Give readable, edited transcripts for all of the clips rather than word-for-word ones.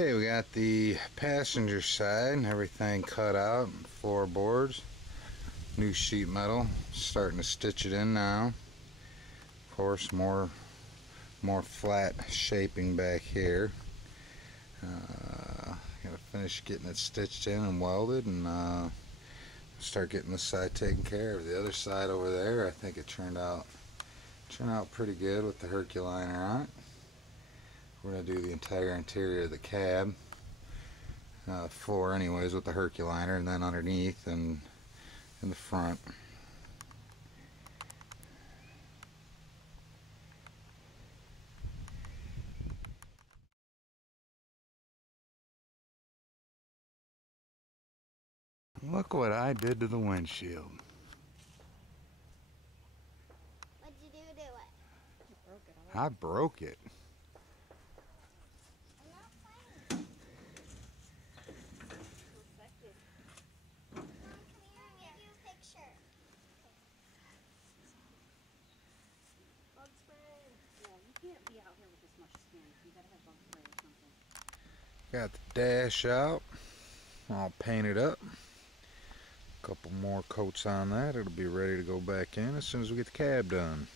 Okay, we got the passenger side and everything cut out, floorboards, new sheet metal, starting to stitch it in now. Of course, more flat shaping back here. Gotta finish getting it stitched in and welded, and start getting this side taken care of. The other side over there, I think it turned out pretty good with the Herculiner on it. We're going to do the entire interior of the cab, floor anyways, with the Herculiner, and then underneath and in the front. Look what I did to the windshield. What'd you do to it? You broke it. I broke it. I'm not playing. Mom, come here and get you a picture. Bug spray. Yeah, you can't be out here with this much skin. You gotta have bug spray or something. Got the dash out, all painted up. Couple more coats on that, it'll be ready to go back in as soon as we get the cab done.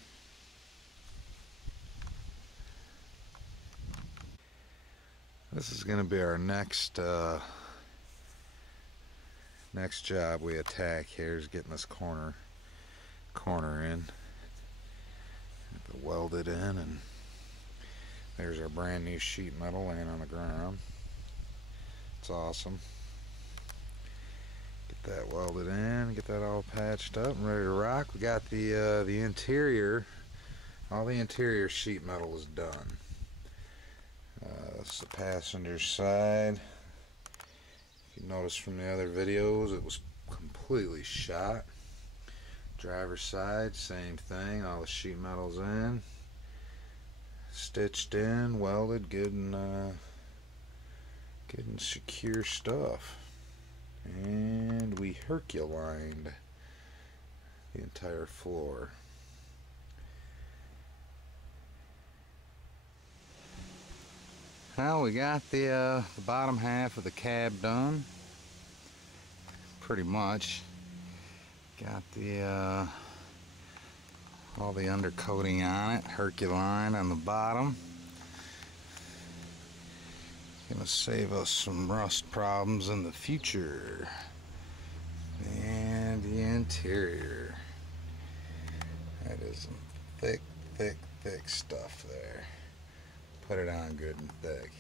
This is going to be our next job we attack here, is getting this corner in. Get it welded in, and there's our brand new sheet metal laying on the ground. It's awesome. Get that welded in, get that all patched up and ready to rock. We got the interior, all the interior sheet metal is done. This is the passenger side. If you notice from the other videos, it was completely shot. Driver's side, same thing, all the sheet metal's in, stitched in, welded, good and secure stuff. And we Herculined the entire floor. Well, we got the bottom half of the cab done, pretty much. Got the all the undercoating on it, Herculine on the bottom. Gonna save us some rust problems in the future. And the interior, that is some thick stuff there. Put it on good and thick.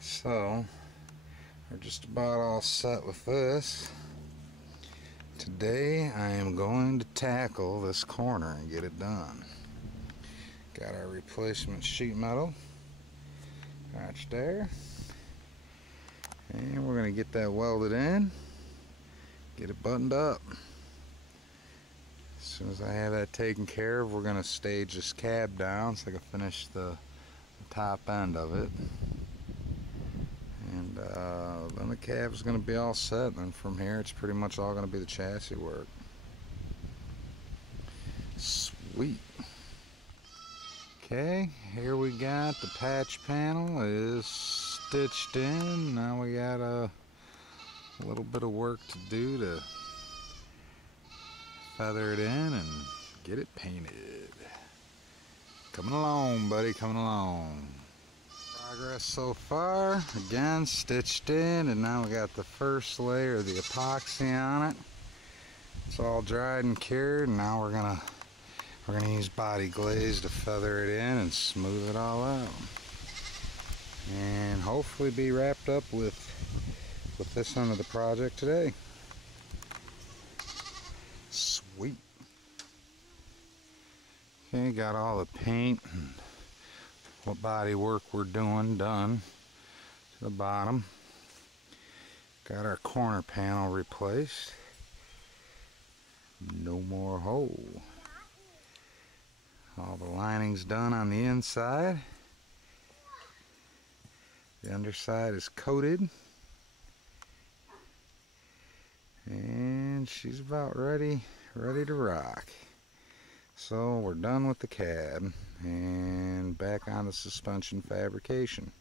So we're just about all set with this. Today I am going to tackle this corner and get it done. Got our replacement sheet metal right there, and we're going to get that welded in, get it buttoned up. As soon as I have that taken care of, we're going to stage this cab down so I can finish the top end of it, and then the cab is going to be all set. And then from here it's pretty much all going to be the chassis work. Sweet. Okay, here we got the patch panel is stitched in. Now we got a little bit of work to do to feather it in and get it painted. Coming along, buddy, coming along. Progress so far. Again, stitched in, and now we got the first layer of the epoxy on it. It's all dried and cured, and now we're gonna use body glaze to feather it in and smooth it all out, and hopefully be wrapped up with this end of the project today. Sweet. Okay, got all the paint and what body work we're doing done to the bottom. Got our corner panel replaced. No more hole. All the lining's done on the inside. The underside is coated. And she's about ready to rock. So we're done with the cab and back on the suspension fabrication.